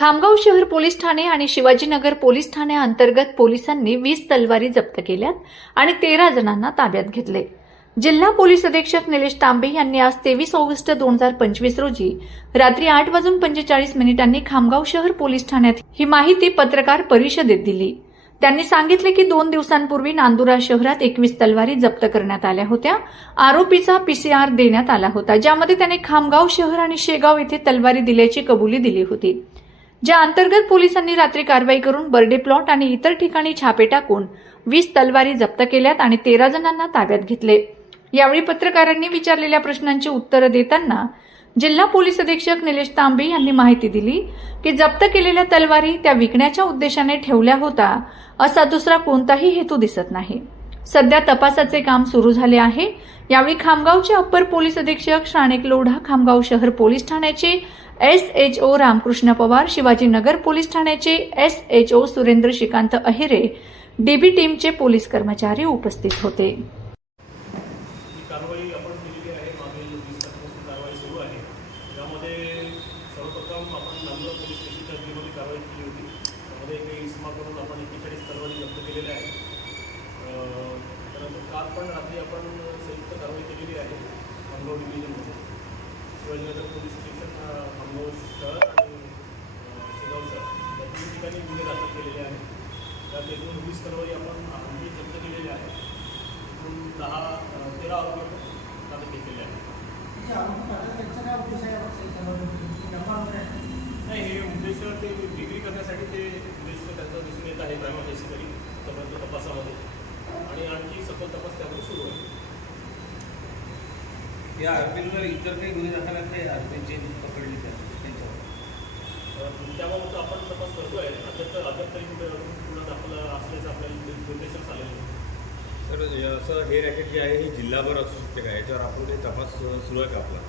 खामगाव शहर पोलीस ठाणे आणि शिवाजीनगर पोलीस ठाण्याअंतर्गत पोलिसांनी वीस तलवारी जप्त केल्यात आणि तेरा जणांना ताब्यात घेतले. जिल्हा पोलीस अधीक्षक निलेश तांबे यांनी आज तेवीस ऑगस्ट दोन हजार पंचवीस रोजी रात्री आठ वाजून पंचेचाळीस मिनिटांनी खामगाव शहर पोलीस ठाण्यात ही माहिती पत्रकार परिषदेत दिली. त्यांनी सांगितले की दोन दिवसांपूर्वी नांदुरा शहरात एकवीस तलवारी जप्त करण्यात आल्या होत्या. आरोपीचा पीसीआर देण्यात आला होता ज्यामध्ये त्याने खामगाव शहर आणि शेगाव येथे तलवारी दिल्याची कबुली दिली होती. ज्या अंतर्गत पोलिसांनी रात्री कारवाई करून बर्डे प्लॉट आणि इतर ठिकाणी छापे टाकून वीस तलवारी जप्त केल्यात आणि तेरा जणांना ताब्यात घेतले. यावेळी पत्रकारांनी विचारलेल्या प्रश्नांची उत्तरं देताना जिल्हा पोलीस अधीक्षक निलेश तांबे यांनी माहिती दिली की जप्त केलेल्या तलवारी त्या विकण्याच्या उद्देशाने ठेवल्या होता असा दुसरा कोणताही हेतू दिसत नाही. सध्या तपासाचे काम सुरू झाले आहे. यावेळी खामगावचे अप्पर पोलीस अधीक्षक श्राणेक लोढा खामगाव शहर पोलीस ठाण्याचे S H O Ramkrishna Pawar Shivajinagar police ठाण्याचे S H O Surendra Shrikant Ahire D B टीमचे पोलीस कर्मचारी उपस्थित होते. आपण पण रात्री आपण संयुक्त कारवाई केलेली आहे खामगाव डिव्हिजनमध्ये. शिवाजीनगर पोलीस शहर आणि अं, शेगाव शहर या तीन ठिकाणी गुन्हे दाखल केलेले आहेत त्यात एकूण वीस तलवारी आपण आणखी जप्त केलेल्या आहेत एकूण दहा अं, तेरा आरोपी आपण ताब्यात घेतलेले आहेत जे आरोपी करतात त्यांचा काय उद्देश आहे आपण सही करण्याचा? व्यापार वगैरे आहे. नाही हे उद्देश ते डिग्री करण्यासाठी ते उद्देश त्यांचा दिसून येत आहे प्रायमा फेसिकली तोपर्यंत तपासामध्ये आणि आणखी सखोल तपास त्यामध्ये सुरू आहे या आरोपींवर इतर काही गुन्हे दाखल आहेत का? या आरोपींचे पकडले त्या त्यांच्यावर. त्याबाबत आपण तपास करतो आहे अद्याप अद्याप तरी कुठे अजून गुन्हा दाखल असल्याचं आपल्याला निर्देशन आलेलं हे असं हे रॅकेट जे आहे हे जिल्हाभर असू शकते का? याच्यावर आपण काही तपास सुरू आहे का आपला?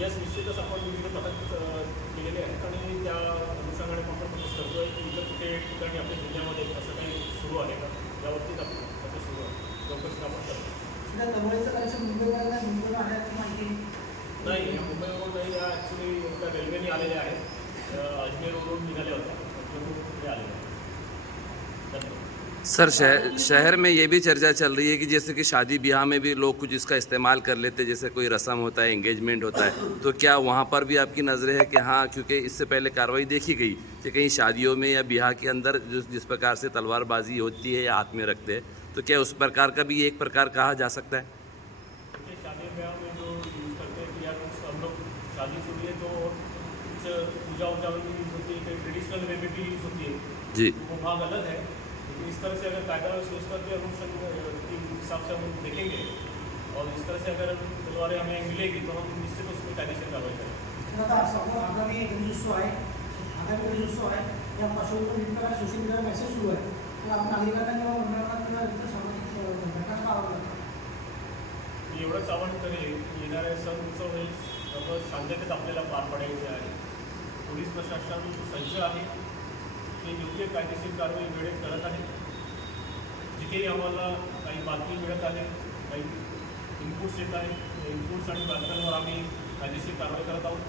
यास निश्चितच आपण विविध पथक केलेले आहेत आणि त्या अनुषंगाने पण आपण तपास करतो आहे की इतर कुठे ठिकाणी आपल्या जिल्ह्यामध्ये असं काही सुरू आहे का? यावरतीच आपण तपास सुरू आहे. चौकशी आपण करतो सध्या तलवारीचं कनेक्शन मुंबईवर नाही मुंबईवर आल्याची माहिती आहे. नाही या मुंबईवरून नाही या ॲक्च्युली एका रेल्वेने आलेल्या आहेत. अं, अजमेरवरून निघाल्या होत्या. अजमेरवरून पुढे आलेल्या आहेत. धन्यवाद. सर शहर शहर में ये भी चर्चा चल रही है कि जैसे कि शादी ब्याह में भी लोग कुछ इसका इस्तेमाल कर लेते हैं जैसे कोई रस्म होता है एंगेजमेंट होता है तो क्या वहाँ पर भी आपकी नज़रें है कि हाँ क्योंकि इससे पहले कार्रवाई देखी गई कि कहीं शादियों में या ब्याह के अंदर जिस जिस प्रकार से तलवारबाजी होती है या हाथ में रखते हैं तो क्या उस प्रकार का भी एक प्रकार कहा जा सकता है? देखिए शादी ब्याह में जो यूज़ करते हैं कि यार कुछ हम लोग शादी छुड़ी है तो कुछ पूजा वूजा में भी यूज़ होती है कहीं ट्रेडिशनल वे में भी यूज़ होती है। जी। वो भाग अलग है लेकिन इस तरह से अगर कायदा सुव्यवस्था के अनुसार के हिसाब से हम देखेंगे और इस तरह से अगर तलवारें हमें मिलेगी तो हम निश्चित उसमें कायदेशीर कार्रवाई करेंगे। तर आता समोर आगामी गणेशोत्सव आहे आगामी गणेशोत्सव आहे या पार्श्वभूमीवर विविध प्रकारे सोशल मीडियावर मेसेज सुरू आहे मी एवढंच आवाहन करेल की सण उत्सव हे सर्व शांततेत आपल्याला पार पाडायचे आहे. पोलीस प्रशासन सज्ज आहे. ते योग्य कायदेशीर कारवाई वेळेत करत आहे. जिथेही आम्हाला काही बातमी मिळत आहे काही इनपुट्स येत आहेत इनपुट्स आणि बातम्यांवर आम्ही कायदेशीर कारवाई करत आहोत.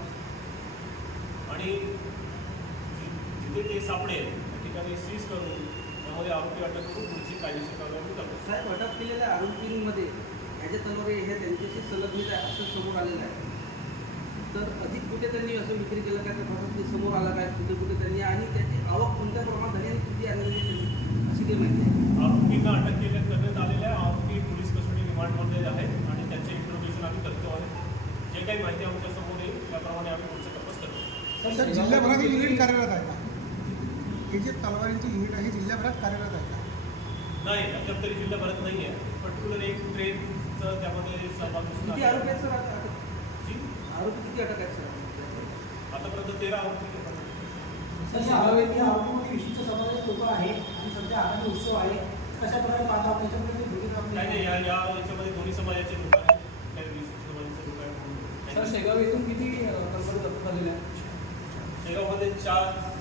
आणि जि- जिथे ते सापडेल त्या ठिकाणी सीज करून त्यामध्ये आरोपी अटक करून पुढची कायदेशीर कारवाई करतो साहेब अटक केलेल्या आरोपींमध्ये ह्या ज्या तलवारी हे त्यांच्याशी संलग्नित आहे असं समोर आलेलं आहे. तर अधिक कुठे त्यांनी असं विक्री केलं काय त्या भागात ते समोर आलं काय? कुठे कुठे त्यांनी आणि त्याची आवक कोणत्या प्रमाणात झाली आणि किती आणलेली त्यांनी अशी काही माहिती आहे? आरोपींना अटक केले करण्यात आलेल्या आहे आरोपी पोलीस कस्टडी रिमांडमध्ये आहेत आणि त्यांचे इंट्रोगेशन आम्ही करतो आहे. जे काही माहिती आमच्यासमोर येईल त्याप्रमाणे आम्ही पुढचा तपास करतो. सर जिल्ह्याभरात हे युनिट कार्यरत आहे हे जे तलवारींचे युनिट आहे जिल्ह्याभरात कार्यरत आहे का? नाही अद्याप तरी जिल्ह्याभरात नाही आहे. पर्टिक्युलर एक ट्रेनचं त्यामध्ये सहभाग दिसून किती आला. आरोपी आहेत सर आता? जी? आरोपी किती अटक आहेत सर? आतापर्यंत तेरा आरोपी आहेत. विशिष्ट लोक आणि सध्या आगामी उत्सव आहे. कशा प्रकारे पाहता आपण याच्यामध्ये? काही भेटी नाही नाही या या याच्यामध्ये दोन्ही समाजाचे लोक आहेत. काही विशिष्ट समाजाचे लोक आहेत. शेगाव येथून किती तलवारी जप्त झालेल्या आहेत? शेगावमध्ये चार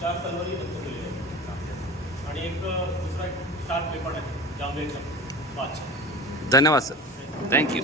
चार तलवारी जप्त केलेल्या आहेत. आणि एक दुसरा एक सात पेपर आहे जांभळेचा पाच. धन्यवाद सर. थँक्यू